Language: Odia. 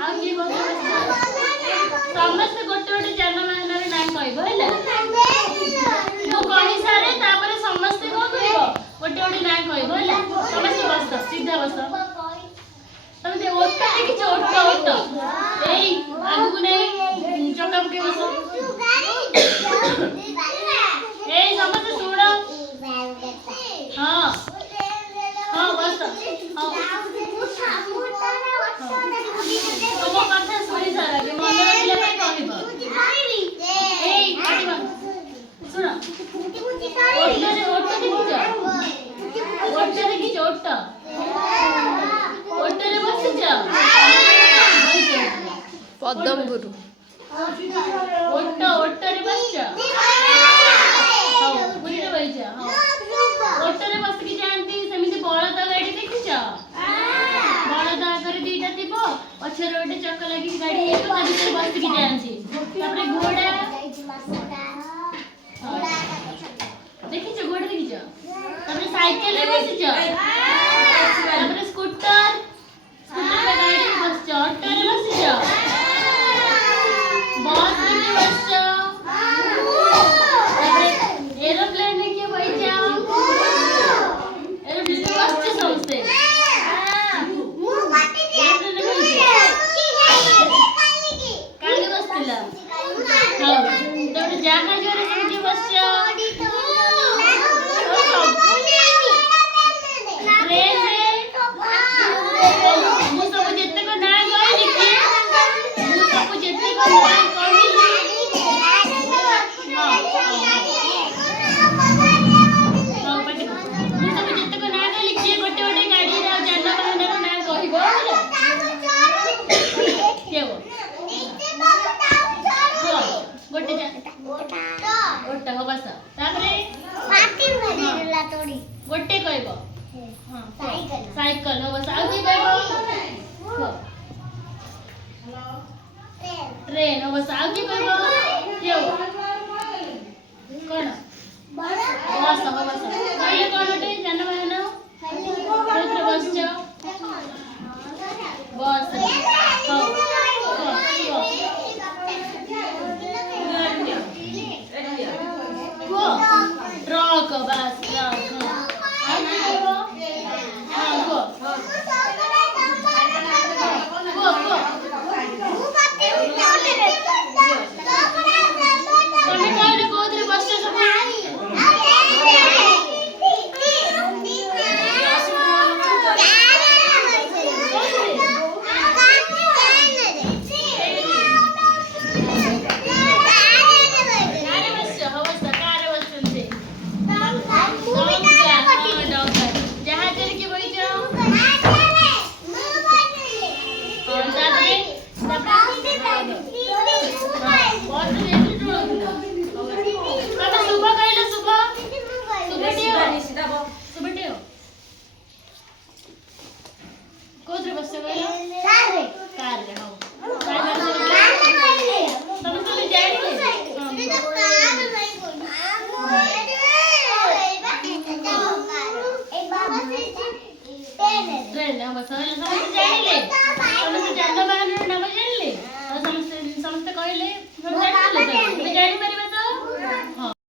ଆଉ କିଏ ସମସ୍ତେ ଗୋଟେ ଗୋଟେ ଯାନବାହନର ନାଁ କହିବ ହେଲା। ମୁଁ କହି ସାରେ ତାପରେ ସମସ୍ତେ କଣ କରିବ ଗୋଟେ ଗୋଟେ ନାଁ କହିବ ହେଲା। ସମସ୍ତେ ବସ ସିଧା ବସ। ତମେ ଓଟ ଦେଖିଛ? ଓଟ ଏଇ ଆଗକୁ ନେଇ ଚକା ପକେଇ ବସ। ଏଇ ସମସ୍ତେ ଶୁଣ। ହଁ ହଁ ବସ। ତମ କଥା ଶୁଣି ସାର ମନେ ରଖିଲା ପାଇଁ କହିବ। ଏଇ ଶୁଣ ଓଟ ଦେଖିଛ? ଓଟ ଓଟରେ ବସିଛ? ପଦମପୁର ଓଟରେ ବସିଛ? ପୁରୀରେ ବସିଛ? ଓଟରେ ବସିକି ଯାଆନ୍ତି ସେମିତି ବଳଦ ଗାଡି ଦେଖିଛ? ବଳଦ ଆଗରେ ଦିଟା ଥିବ, ପଛରେ ଗୋଟେ ଚକ ଲାଗିକି ଗାଡି ହେଇଥିବ, ତା ଭିତରେ ବସିକି ଯାଆନ୍ତି। ତାପରେ ଘୋଡା ଦେଖିଛ? ଘୋଡା ଦେଖିଛ? ତାପରେ ସାଇକେଲରେ ବସିଛ? ତାପରେ ସ୍କୁଟର ଗାଡିରେ ବସିଛ? ଅଟୋରେ ବସିଛ? ବସରେ ବି ବସିଛ? ତାପରେ ଏରୋପ୍ଲେନରେ କିଏ ବସିଛ? ଏରୋପ୍ଲେନରେ ବସିଛ ସମସ୍ତେ? ଏରୋପ୍ଲେନରେ ବସିଛ? କାଲି ବସିଥିଲ? ହଉ ତାପରେ ଜାହାଜରେ କିଏ ବସିଛ? ମୁଁ ସବୁ ଯେତେକ ନାଁ କହିଲି କି ମୁଁ ସବୁ ଯେତେକ ନାଁ କହିଲି କିଏ ଗୋଟେ ଗୋଟେ ଗାଡିର ଯାନବାହନର ନାଁ କହିବ ଗୋଟେ ବସ। ତାପରେ ଗୋଟେ କହିବ ସାଇକେଲ ବସ। ଆଉ କିଏ କହିବ ट्रेन बस। आउ किए कहबो कौन बस बस कहले कौन गोटे जानबाहन कोथरे बस जाओ बस ट्रक बस ट्रक समस्त कहले